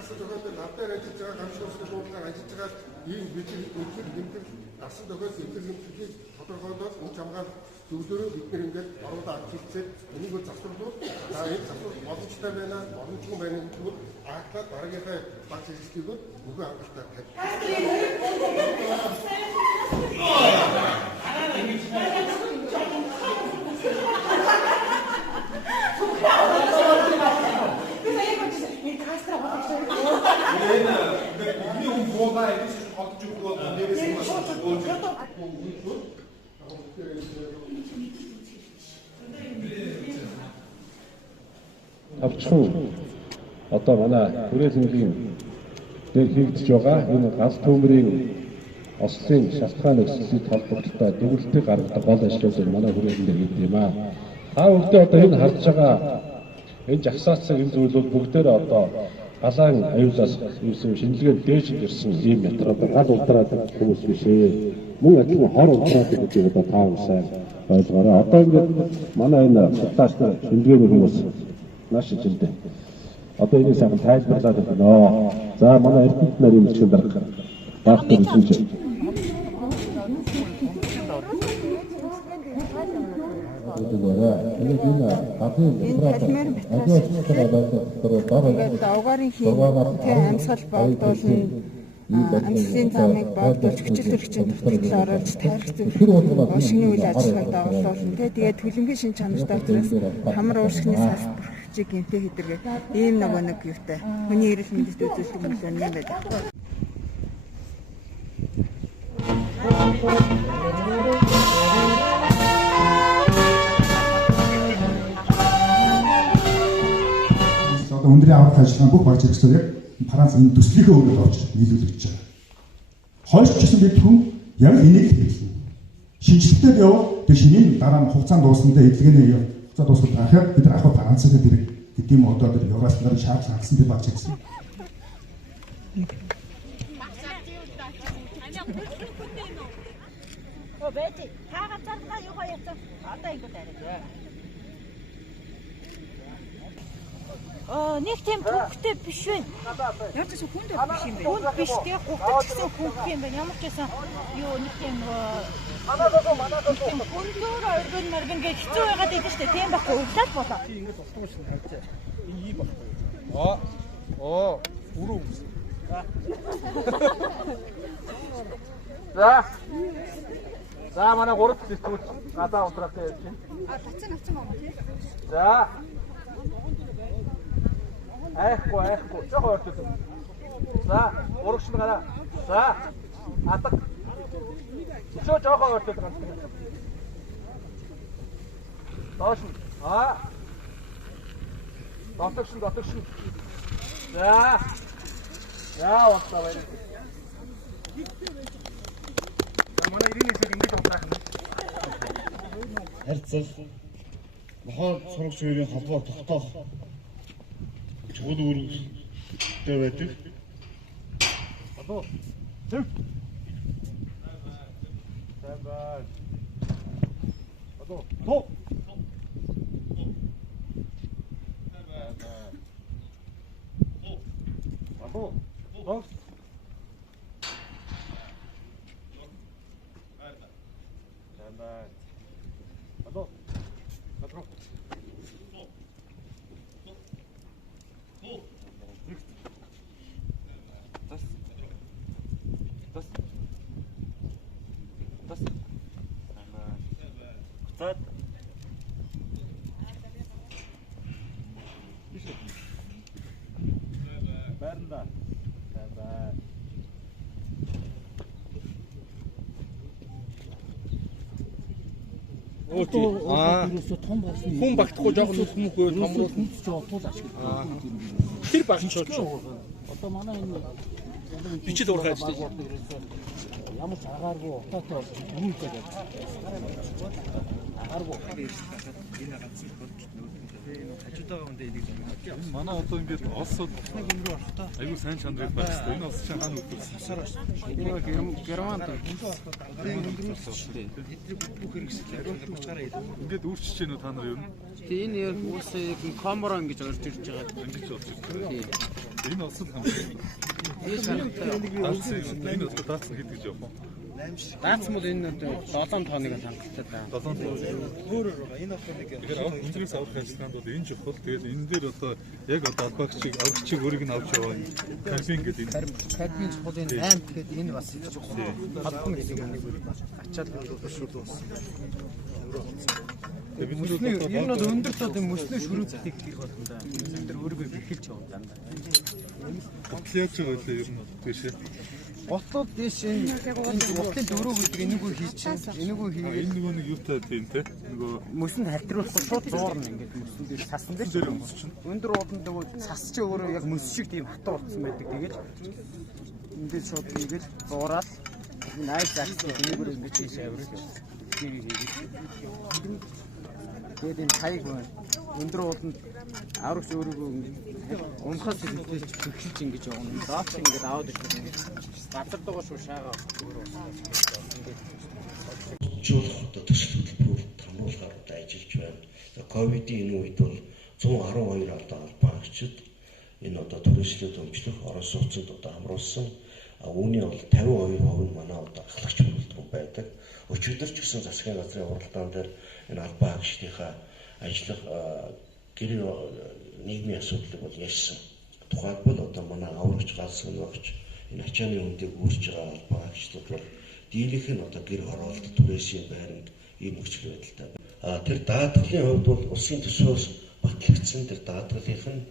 асар тохиолдолд навдаар ажиллаж байгаа гамшиг усны дуудлага ажиллаж байгаа ийм бидний нэмтэр асар тохиолдолд эдгээр нэмтэрийг тодорхойлоод энэ чамгаар зөвлөрөө бид нэр ингээд оруулаад авчилчээд энийг засварлууд за энэ засвар боломжтой байна боломжгүй байна гэдгээр ааглаад дараагийнхаа баг зэрэглэлийг нөгөө хангалттай тавь. Авчхан одоо манай хүрээлэнгийн дээр хийгдэж байгаа энэ галт төмрийн ослын шалтгаан өсөлтөд холбогдолтой дүгнэлтийг гаргадаг гол ажлуудыг манай хүрээлэн дээр хийдэг юм аа. Та бүхэн одоо энэ харж байгаа энэ жагсаацсан энэ зүйлүүд бүгдээрээ одоо галаан аюулаас юусэн шинжилгээнд дээж ирсэн ийм материал гал ултраад хүмүүс биш ээ. Мөн адилхан хор ултраад гэдэг одоо таа сайн ойлгоорой. Одоо ингээд манай энэ судлаач нар шинжилгээний хүмүүс нааш жилдээ. Одоо энэ сайхан тайлбарлаад өгнө. За манай эрдэнэт нарын бичгийн дарга доктор Үзүүлж. Ингээд овгарын хийх амьсгал богдуулна, амьсгалын замыг богдуулж хүчил төрөгчийн тогтолцол оруулж тарих зөв шинэ үйл ажиллагааг дагуулуулна. Тэгээд төлөвлөгийн шин чанар доотроос хамар ууршигны сас бүрхжиг гэмтэй хэдэргээд ийм нөгөө нэг юутай хүний эрүүл мэндэд үзүүлдэг нөлөө юм байдаг. Өндрийн аврах ажиллагаа бүх баг зэрэгцүүд яг Франц энэ төслийнхөө өмнөд орж нийлүүлж байгаа. Хойш ч гэсэн бид хүн яг энийг хэлсэн. Шинжилгээтэй яваа тэр шинийн дараа нь хугацаанд дууснахдаа эдлэгэний хугацаа дуусах ахаар бид ах Францад дэрэг гэдэг юм одоо тэр Евростаар шаардлага хангасан тэр баг зэрэгцээ. Оо бэти хаагаар цаалгаа юу хаяцсан одоо ингэ дайраа. Нэг тийм хүүхдтэй биш вэ? Яаж ч хүнд биш юм бэ? Хүнд биш тий хүүхдтэй гэсэн хүүхдтэй юм байна. Ямар ч байсан юу нэг тийм хүндөр оргон моргон гэж хэцүү байгаад идэв штэ. Тийм байхгүй өглөөд болоо. Чи ингэж устгах шин хайцаа. Энэ ийм байхгүй. Үрүү. За манай 3 дахь сэтгүүл гадаа унтраатай явж байна. Тацсан байгаа тий. За. Айхгүй жоохон ойртол. За, урагш нь гараа. За. Адаг. Жоохон ойртол ганц. Доош нь. Дотогш нь. За. Яа, уусаа баяр. Манай ирээсээ ингэж унтраах нь. Харьцал нохоо сурагч хоёрын холбоо тогтоох чухал үүрэгтэй байдаг. Адуу. Зөв. Тавбай. Адуу. Тоо. Адуу. Тоо. Тавбай. Адуу. Адуу. Байранда. Бай. Хүн багтахгүй жоохон нүсмөхөө томруулах тул ашиглах. Тэр багчаач. Одоо манай энэ бичил уурхай ажиллаж ямар ч агааргүй утаатай юу гэдэг. Манай одоо ингээд олсод айгүй сайн чанарыг байх хэрэгтэй. Энэ олс чинь хаана үүдсэн? Германд Ингээд өөрчилж гэнэ та нар юу? энэ яг уусыг коморон гэж орж ирж байгаа. Ингэж болж байна. Энэ олсод хамгийн Энэ шаардлагатай. энэ одоо даацсан гэдэг гэж явах юм. Даацсан бол энэ одоо 7 тоног хангалттай байна. 7 тоног. Өөрөөр энэ авах нэг. Тэгэхээр өндрөөс авах ажиллагаанд бол энэ чухал. Тэгээд энэ дээр одоо яг одоо албаагчийг аврагчийг өөрийг нь авч яваа кампинг гэдэг энэ. Кадмин чухал энэ 8 гэхэд энэ бас чухал. Халбан гэдэг нэг ачаал хөшүүл болсон. Энэ бол өндөрт одоо мөсний шүрүүцийг хийх болно да. Энэ дээр өөрийгөө бэхэлж яваа даа. Ботлооч байлаа ер нь тийшээ. Ботлол дэш энэ ботлын дөрөв гэдэг энэгүй хийчихсэн. Энэгүй хийгээд Энэ нөгөө нэг юутай тийм те. Нөгөө мөсөнд халтруулахгүй шууд зуурна ингээд мөсөн дээр сасан дээр өндөр ууланд нөгөө цас чи өөрөө яг мөс шиг тийм хатар утсан байдаг. Тэгээд ингээд шууд хийгээл зуураад энэ айс аксыг энэгээр ингэж хийш авирч хийгээд тэгээд энэ хаяг өндөр ууланд аврагч өөрийгөө унахаас илүүтэй хөвшиж ингэж явна. Дооч ингэж аваад ирсэн. Газар дугаар шүү шаагаа өөрөө ингэж жуулах одоо төсөл хөтөлбөрөөр хамруулахаар одоо ажиллаж байна. Ковидын энэ үед бол 112 одоо албаагчид энэ одоо төрөслөд өмчлөх орон сууцнд одоо хамруулсан. Үүний бол 52% нь манай одоо ахлагч бүрэлдэхүүн байдаг. Өчигдөр ч гэсэн засгийн газрын уралдаан дээр энэ албаагчдынхаа ажиллах гэр нийгмийн асуудлыг бол ярьсан. Тухайлбал одоо манай аврагч галс өнөөгч энэ ачааны үндийг үүсэж байгаа албаагчдад бол дийлэнх нь одоо гэр хороолт түрээсийн байранд ийм нөхцөл байдалтай байна. Тэр даатгалын хувьд бол улсын төсвөөс батлагдсан тэр даатгалынх нь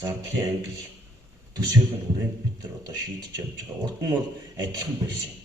зардлын ангил төсвийн хүрээнд бид нар одоо шийдэж явж байгаа. Урд нь бол адилхан байсан юм.